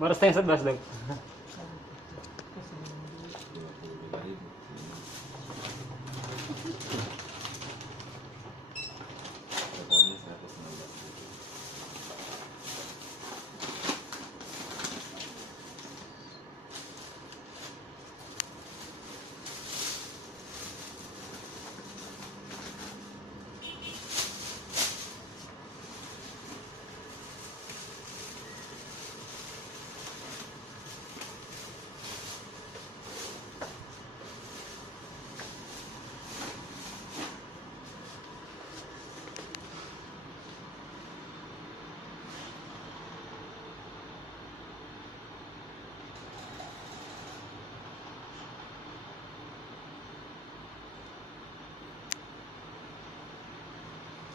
Baru setengah 11 dong.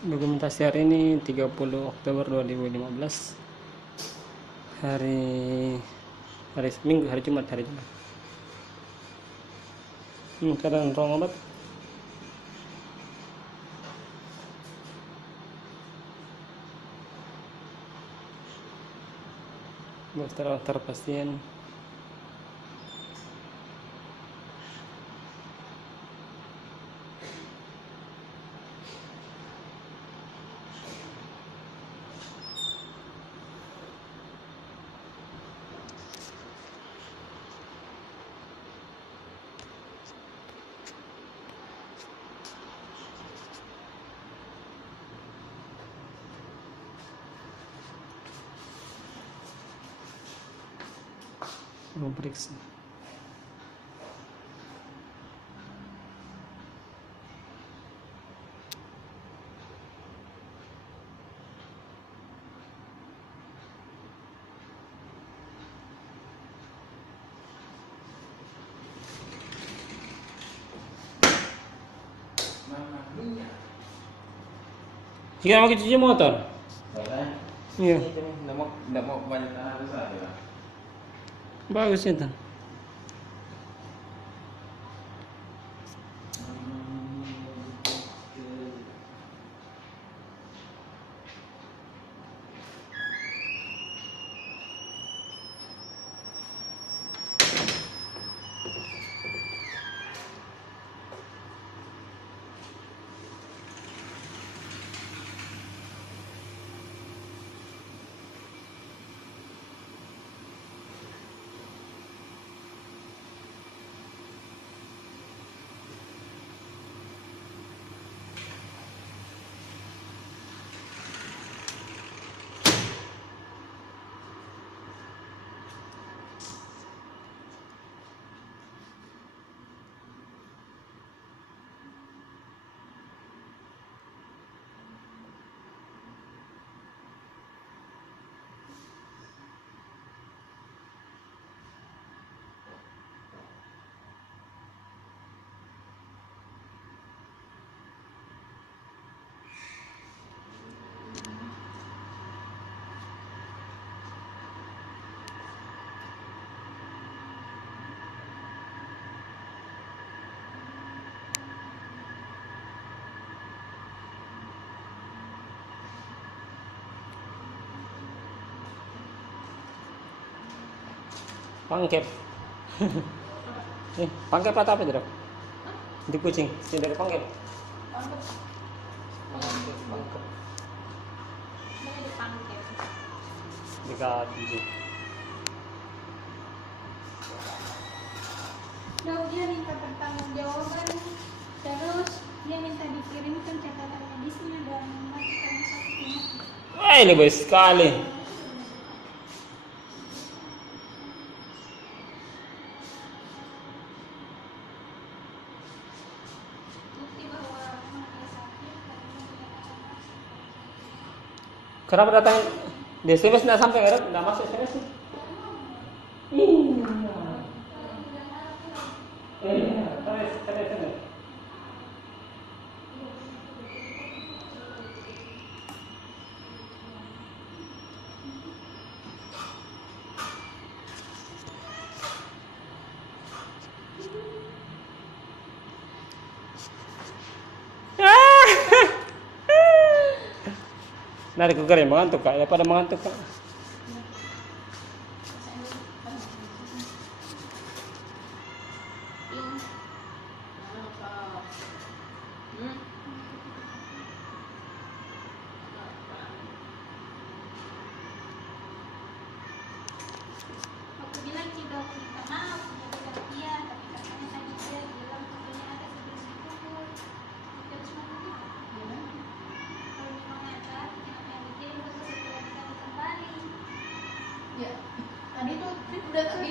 Dokumentasi hari ini 30 Oktober 2015. Hari Minggu, hari Jumat. Kadang rong obat. Daftar pasien. Periksa. Jika mau cuci motor? Iya. Nggak mau banyak tanah besar ya. Bagus itu. Pangkep. Pangkep atau apa tidak? Di kucing, tidak ada pangkep. Pangkep. Dekat itu. Dia minta pertanggungjawaban, terus dia minta dikirimkan catatan medisnya dan mati karena sakit. Ini baik sekali. Kenapa datang di SMS nggak sampai nggak masuk SMS sih? Terus. Narik ke yang mengantuk kak, ya pada mengantuk kak.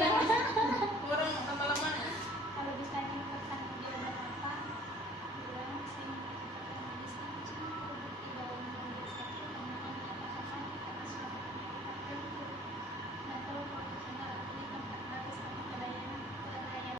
jangan